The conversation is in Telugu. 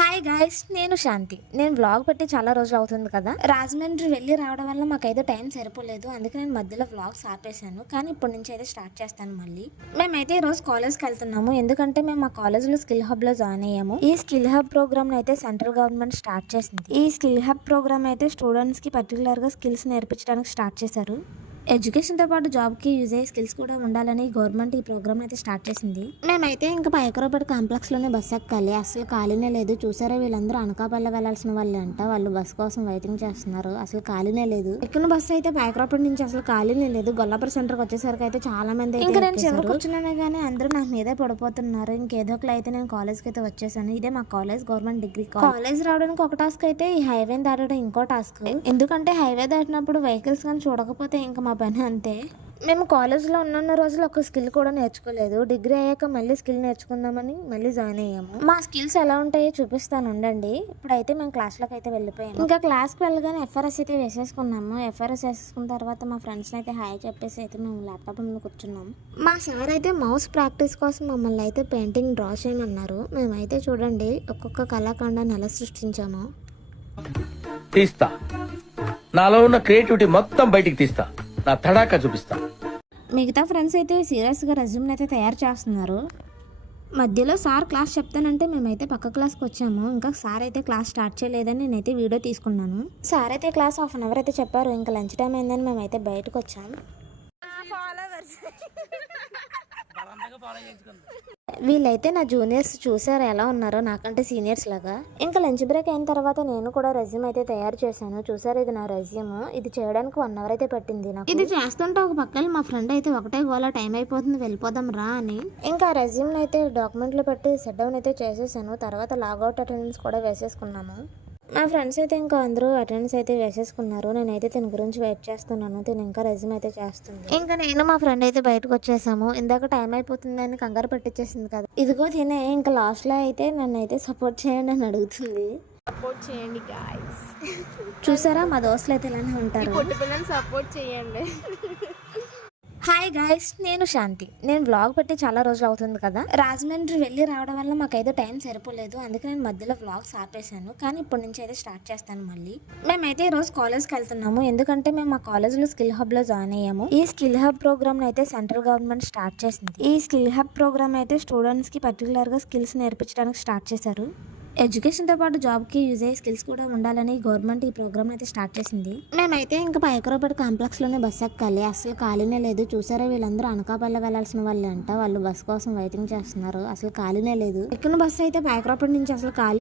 హాయ్ గైస్, నేను శాంతి. నేను వ్లాగ్ పెట్టి చాలా రోజులు అవుతుంది కదా. రాజమండ్రి వెళ్ళి రావడం వల్ల మాకైతే టైం సరిపోలేదు. అందుకే నేను మధ్యలో వ్లాగ్స్ ఆపేశాను. కానీ ఇప్పటి నుంచి అయితే స్టార్ట్ చేస్తాను మళ్ళీ. మేమైతే ఈ రోజు కాలేజ్కి వెళ్తున్నాము. ఎందుకంటే మేము మా కాలేజ్లో స్కిల్ హబ్ లో జాయిన్ అయ్యాము. ఈ స్కిల్ హబ్ ప్రోగ్రామ్ అయితే సెంట్రల్ గవర్నమెంట్ స్టార్ట్ చేసింది. ఈ స్కిల్ హబ్ ప్రోగ్రామ్ అయితే స్టూడెంట్స్ కి పర్టికులర్ గా స్కిల్స్ నేర్పించడానికి స్టార్ట్ చేశారు. ఎడ్యుకేషన్తో పాటు జాబ్కి యూజ్ అయ్యే స్కిల్స్ కూడా ఉండాలని గవర్నమెంట్ ఈ ప్రోగ్రామ్ అయితే స్టార్ట్ చేసింది. మేమైతే ఇంకా పైకరాపేట కాంప్లెక్స్లోనే బస్ ఎక్కాలి. అసలు ఖాళీనే లేదు. చూసారా, వీళ్ళందరూ అనకాపల్లి వెళ్లాల్సిన వాళ్ళే అంట. వాళ్ళు బస్ కోసం వెయిటింగ్ చేస్తున్నారు. అసలు ఖాళీనే లేదు. ఎక్కిన బస్సు అయితే పైకరాపేట నుంచి అసలు ఖాళీనే లేదు. గొల్లాపూర్ సెంటర్కి వచ్చేసరికి అయితే చాలా మంది ఇంకా నేను చివరికి కూర్చున్నానే కానీ అందరూ నా మీదే పడిపోతున్నారు. ఇంకేదో ఒకటి అయితే నేను కాలేజ్కి అయితే వచ్చేసాను. ఇదే మా కాలేజ్, గవర్నమెంట్ డిగ్రీ కాలేజ్. రావడానికి ఒక టాస్క్ అయితే ఈ హైవే దాటడం ఇంకో టాస్క్. ఎందుకంటే హైవే దాటినప్పుడు వెహికల్స్ కానీ చూడకపోతే ఇంకా మా పని అంతే. మేము కాలేజ్లో ఉన్న రోజులు ఒక స్కిల్ కూడా నేర్చుకోలేదు. డిగ్రీ అయ్యాక మళ్ళీ స్కిల్ నేర్చుకుందామని మళ్ళీ జాయిన్ అయ్యాము. మా స్కిల్స్ ఎలా ఉంటాయో చూపిస్తాను ఉండండి. ఇప్పుడైతే మేము క్లాస్లోకి అయితే వెళ్ళిపోయాము. ఇంకా క్లాస్కి వెళ్ళగానే ఎఫ్ఆర్ఎస్ అయితే వేసేసుకున్నాము. ఎఫ్ఆర్ఎస్ వేసేసుకున్న తర్వాత మా ఫ్రెండ్స్ని అయితే హాయ్ చెప్పేసి అయితే మేము ల్యాప్టాప్ ముందు కూర్చున్నాము. మా సార్ అయితే మౌస్ ప్రాక్టీస్ కోసం మమ్మల్ని అయితే పెయింటింగ్ డ్రా చేయమన్నారు. మేమైతే చూడండి ఒక్కొక్క కళాఖండాన్ని ఎలా సృష్టించాము. తీస్తా, నాలో ఉన్న క్రియేటివిటీ మొత్తం బయటికి తీస్తా, నా తడాకా చూపిస్తా. మిగతా ఫ్రెండ్స్ అయితే సీరియస్గా రెజ్యూమ్ని అయితే తయారు చేస్తున్నారు. మధ్యలో సార్ క్లాస్ చెప్తానంటే మేమైతే పక్క క్లాస్కి వచ్చాము. ఇంకా సార్ అయితే క్లాస్ స్టార్ట్ చేయలేదని నేనైతే వీడియో తీసుకున్నాను. సార్ అయితే క్లాస్ 1/2 అవర్ అయితే చెప్పారు. ఇంకా లంచ్ టైం అయిందని మేమైతే బయటకు వచ్చాము. వీళ్ళైతే నా జూనియర్స్ చూసారు ఎలా ఉన్నారో, నాకంటే సీనియర్స్ లాగా. ఇంకా లంచ్ బ్రేక్ అయిన తర్వాత నేను కూడా రెజ్యూమ్ అయితే తయారు చేశాను. చూసారు, ఇది నా రెజ్యూమ్. ఇది చేయడానికి 1 అవర్ అయితే పట్టింది నాకు. ఇది చేస్తుంటే ఒక పక్కన మా ఫ్రెండ్ అయితే ఒకటే గోలా టైం అయిపోతుంది వెళ్ళిపోదాం రా అని. ఇంకా రెజ్యూమ్ అయితే డాక్యుమెంట్లో పెట్టి సెట్ డౌన్ అయితే చేసేసాను. తర్వాత లాగౌట్ అటెండెన్స్ కూడా వేసేసుకున్నాము. మా ఫ్రెండ్స్ అయితే ఇంకా అందరూ అటెండెన్స్ అయితే వేసేసుకున్నారు. నేనైతే తన గురించి వెయిట్ చేస్తున్నాను. తను ఇంకా రెజ్యూమ్ అయితే చేస్తుంది. ఇంకా నేను మా ఫ్రెండ్ అయితే బయటకు వచ్చేసాము. ఇందాక టైం అయిపోతుందని కంగారు పెట్టించేసింది కదా. ఇదిగో తినే ఇంకా లాస్ట్లో అయితే నన్ను అయితే సపోర్ట్ చేయండి అని అడుగుతుంది. సపోర్ట్ చేయండి గాయ్స్. చూసారా, మా దోస్తులు అయితే ఇలానే ఉంటారు. పొట్టి పిల్లల్ని సపోర్ట్ చేయండి. హాయ్ గైస్, నేను శాంతి. నేను వ్లాగ్ పెట్టి చాలా రోజులు అవుతుంది కదా. రాజమండ్రి వెళ్ళి రావడం వల్ల మాకైతే టైం సరిపోలేదు. అందుకే నేను మధ్యలో వ్లాగ్స్ ఆపేశాను. కానీ ఇప్పటి నుంచి అయితే స్టార్ట్ చేస్తాను మళ్ళీ. మేమైతే ఈ రోజు కాలేజ్కి వెళ్తున్నాము. ఎందుకంటే మేము మా కాలేజ్లో స్కిల్ హబ్ లో జాయిన్ అయ్యాము. ఈ స్కిల్ హబ్ ప్రోగ్రామ్ అయితే సెంట్రల్ గవర్నమెంట్ స్టార్ట్ చేసింది. ఈ స్కిల్ హబ్ ప్రోగ్రామ్ అయితే స్టూడెంట్స్ కి పర్టికులర్ గా స్కిల్స్ నేర్పించడానికి స్టార్ట్ చేశారు. ఎడ్యుకేషన్తో పాటు జాబ్కి యూజ్ అయ్యే స్కిల్స్ కూడా ఉండాలని గవర్నమెంట్ ఈ ప్రోగ్రామ్ అయితే స్టార్ట్ చేసింది. మేమైతే ఇంకా పైకరాపేట కాంప్లెక్స్లోనే బస్ ఎక్కాలి. అసలు ఖాళీనే లేదు. చూసారా, వీళ్ళందరూ అనకాపల్లి వెళ్లాల్సిన వాళ్ళే అంట. వాళ్ళు బస్ కోసం వెయిటింగ్ చేస్తున్నారు. అసలు ఖాళీనే లేదు. ఎక్కిన బస్సు అయితే పైకరాపేట నుంచి అసలు ఖాళీ